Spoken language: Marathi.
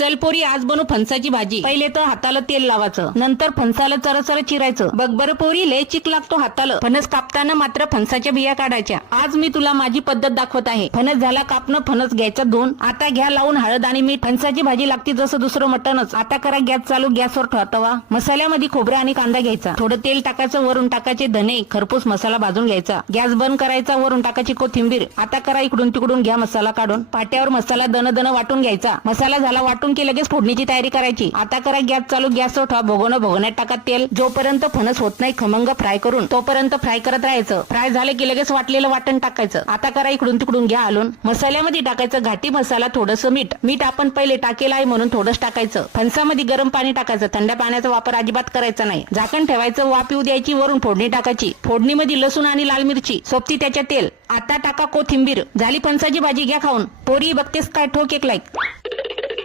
चल पोरी आज बनू फणसाची भाजी. पहिले तर हाताला तेल लावायचं. नंतर फणसाला चरचर चिरायचं. बघ बरं पोरी लय चिक लागतो हाताला. फणस कापताना मात्र फणसाच्या बिया काढायच्या. आज मी तुला माझी पद्धत दाखवत आहे. फणस झाला कापणं फणस घ्यायचा दोन. आता घ्या लावून हळद आणि मीठ. फणसाची भाजी लागते जसं दुसरं मटणच. आता करा गॅस चालू गॅसवर ठेवा मसाल्यामध्ये खोबरा आणि कांदा घ्यायचा. थोडं तेल टाकायचं वरून टाकायचे धने खरपूस मसाला भाजून घ्यायचा. गॅस बंद करायचा वरून टाकायची कोथिंबीर. आता करा इकडून तिकडून घ्या मसाला काढून. पाट्यावर मसाला दन दन वाटून घ्यायचा. मसाला झाला वाटून की लगेच फोडणीची तयारी करायची. आता करा गॅस चालू गॅस सोठा भोगवणं भोगण्यात टाका तेल. जोपर्यंत फणस होत नाही खमंग फ्राय करून तोपर्यंत फ्राय करत राहायचं. फ्राय झाले की लगेच वाटलेलं वाटण टाकायचं. आता करा इकडून तिकडून घ्या हलून मसाल्यामध्ये टाकायचं घाटी मसाला थोडस मीठ. मीठ आपण पहिले टाकेलं आहे म्हणून थोडंच टाकायचं. फणसामध्ये गरम पाणी टाकायचं. थंड पाण्याचा वापर अजिबात करायचा नाही. झाकण ठेवायचं वाफ येऊ द्यायची वरून फोडणी टाकायची. फोडणीमध्ये लसूण आणि लाल मिरची. सोबती त्याच्या तेल. आता टाका कोथिंबीर. झाली फणसाची भाजी घ्या खाऊन. पोरी बघतेस काय ठोक एक लाईक